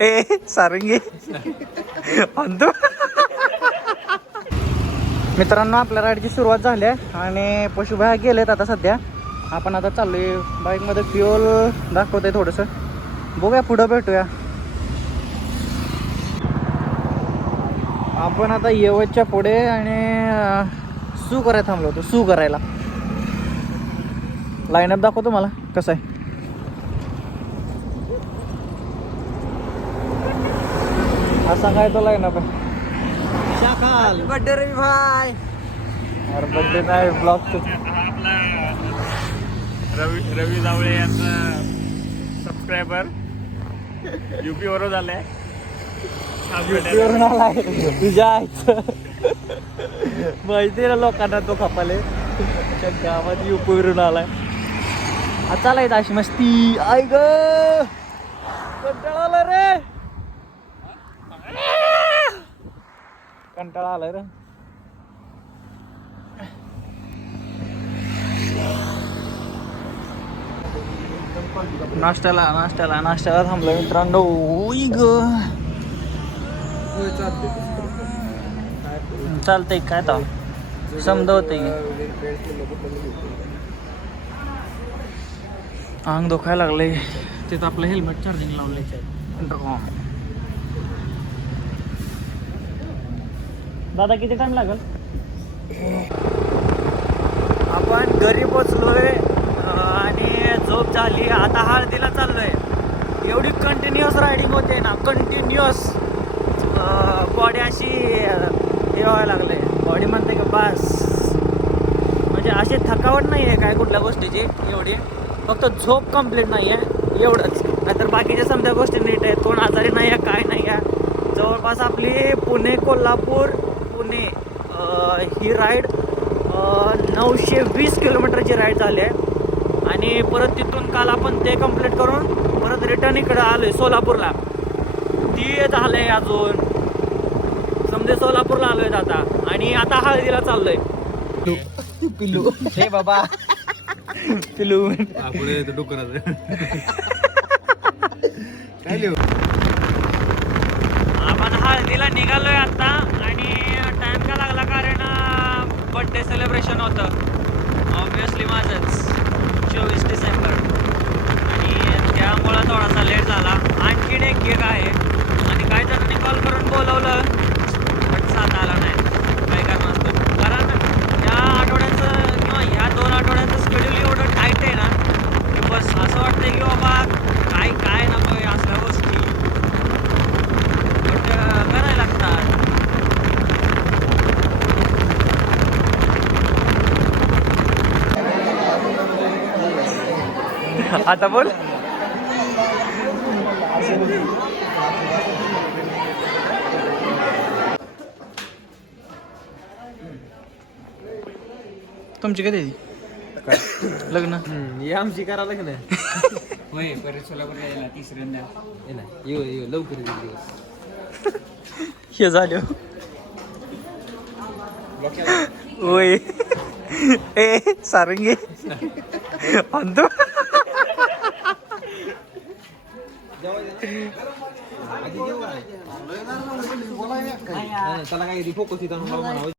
ए सारंगी मित्रांनो आपल्या राईडची सुरुवात झाली आहे आणि पशुभाया गेलेत आता सध्या. आपण आता चाललोय बाईकमध्ये फ्युअल दाखवतंय थोडंसं, बघूया पुढं भेटूया. आपण आता यवतच्या पुढे आणि सू करायला थांबलो होतो. सू करायला लाईनअप दाखवतो मला कसं आहे. असा काय तो लाईनअप आहे. बर्थडे रवी भाई. अरे बड्डे नाही ब्लॉग. आपला रवी जावळे यांचा सबस्क्रायबर युपी वरून आलाय. वरून आलाय तुझ्या आईचं माहिती ना लोकांना तो खपाले गावात युपीवरून आलाय. चालाय अशी मस्ती. आई ग कंटाळा आला रे, कंटाळा आलाय रे. नाश्त्याला थांबलो मित्रांनो. ओई ग चालतंय काय तर समजा होतंय. अंग दुखायला लागलंय. तिथं आपलं हेल्मेट चार्जिंग लावलंय. इंटरकॉम. दादा किती टाइम लागेल. आपण घरी पोचलोय आणि झोप झाली. आता हळदीला चाललोय. एवढी कंटिन्युअस रायडिंग होते ना, कंटिन्युअस बॉडी अशी हे व्हायला लागले. बॉडी म्हणते का बस, म्हणजे अशी थकावट नाही आहे काय कुठल्या गोष्टीची एवढी, फक्त झोप कंप्लीट नाही आहे एवढंच. नाहीतर बाकीच्या समजा गोष्टी नीट आहेत. कोण आजारी नाही आहे काय नाही आहे. जवळपास आपली पुणे कोल्हापूर पुणे ही राईड 920 किलोमीटरची राईड झाली आहे. आणि परत तिथून काल आपण ते कंप्लीट करून परत रिटर्न इकडं आलो आहे सोलापूरला. ती झालं आहे अजून समजे सोलापूरला आलो आहे आता. आणि आता हळदीला चाललोय. पिल्लू हे बाबा पिल्लू पुढे डोकराचं काय लिहू. आपण हळदीला निघालोय आता. आणि टाइम का लागला कारण बर्थडे सेलिब्रेशन होतं ऑब्विसली माझंच 24 डिसेंबर. आणि त्यामुळं थोडासा लेट झाला. आणखीन एक केक आहे आणि काही जणांनी कॉल करून बोलवलं पण साथ आला नाही. काय कारण असतं कारण या आठवड्याचं किंवा ह्या 2 आठवड्याचं शेड्यूल एवढं टाईट आहे ना की बस असं वाटतंय की बाबा काय नको आहे असल्या गोष्टी बट करायला लागतात. आता बोल. तुमची कधी लग्न हे आमची करा लग्न होय. परत सोलापूर यायला तिसऱ्यांदा ये लवकर दिवस हे झालं होय. ए सारंगी आणतो त्याला काय फोकस इथं